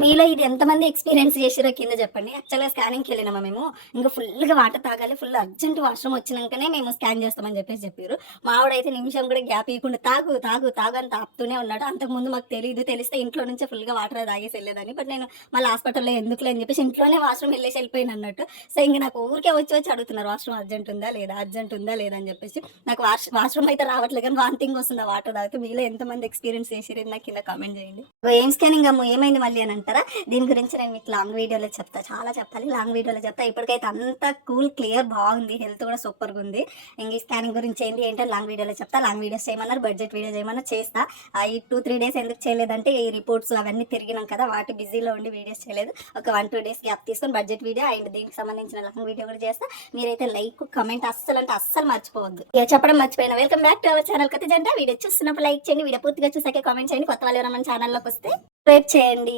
మీలో ఇది ఎంతమంది ఎక్స్‌పీరియన్స్ చేసిర్రో కింద చెప్పండి. యాక్చువల్‌గా స్కానింగ్‌కి వెళ్ళినామా మేము. ఇంక ఫుల్‌గా వాటర్ తాగాలి. ఫుల్ అర్జెంట్ వాష్‌రూమ్ వచ్చినంకనే మేము స్కాన్ చేస్తామని చెప్పిర్రు. మావోడైతే నిమిషం కూడా గ్యాప్ ఇయ్యకుండా తాగు, తాగు, తాగు అని తాపుతూనే ఉన్నాడు. అంతకుముందు మాకు తెలీదు. తెలిస్తే ఇంట్లో నుంచే ఫుల్‌గా వాటర్ తాగేసి ఎళ్ళేదాన్ని. బట్ నేను మళ్ళీ హాస్పిటల్‌లో ఎందుకులే అని చెప్పేసి ఇంట్లోనే వాష్‌రూమ్ ఎళ్ళేసి ఎళ్ళిపోయానన్నట్టు. సో, ఇంక నాకు ఊరికే వచ్చి వచ్చి అడుగుతున్నారు వాష్‌రూమ్ అర్జెంట్ ఉందా లేదా? అర్జెంట్ ఉందా లేదా? అని చెప్పేసి. నాకు వాష్‌రూమ్ అయితే రావట్లేదు కానీ వామిటింగ్ వస్తుంది ఆ వాటర్ తాగితే. మీలో ఎంతమంది ఎక్స్‌పీరియన్స్ చేసిర్రు నాకు కింద కామెంట్ చేయండి. ఏం స్కానింగ్ అమ్మో ఏమైంది మళ్ళీ అని అంటారా? దీని గురించి నేను మీకు లాంగ్ వీడియోలో చెప్తా. చాలా చెప్పాలి. లాంగ్ వీడియోలో చెప్తా. ఇప్పటికైతే అంతా కూల్, క్లియర్ బాగుంది. హెల్త్ కూడా సూపర్‌గుంది. ఇంక ఈ స్కానింగ్ గురించి ఏంటి ఏంటని లాంగ్ వీడియోలో చెప్తా. లాంగ్ వీడియోస్ చేయమన్నారు. బడ్జెట్ వీడియో చేయమన్నారు. చేస్తా. ఈ 2, 3 డేస్ ఎందుకు చేయలేదంటే ఈ రిపోర్ట్స్ అవన్నీ తిరిగినాం కదా! వాటి బిజీలో ఉండి వీడియోస్ చేయలేదు. ఒక 1, 2 డేస్ గ్యాప్ తీసుకొని బడ్జెట్ వీడియో అండ్ దీనికి సంబంధించిన లాంగ్ వీడియో కూడా చేస్తా. మీరైతే లైక్, కామెంట్ అస్సలు అంటే అస్సలు మర్చిపోవద్దు. ఇక చెప్పడం మర్చిపోయినా. Welcome back to our channel. కొత్త జంట వీడియో చూస్తున్నప్పుడు లైక్ చేయండి. వీడియో పూర్తిగా చూసాకే కామెంట్ చేయండి. కొత్త వాళ్ళు ఎవరైనా మన ఛానల్‌లోకి వస్తే సబ్స్క్రైబ్ చేయండి.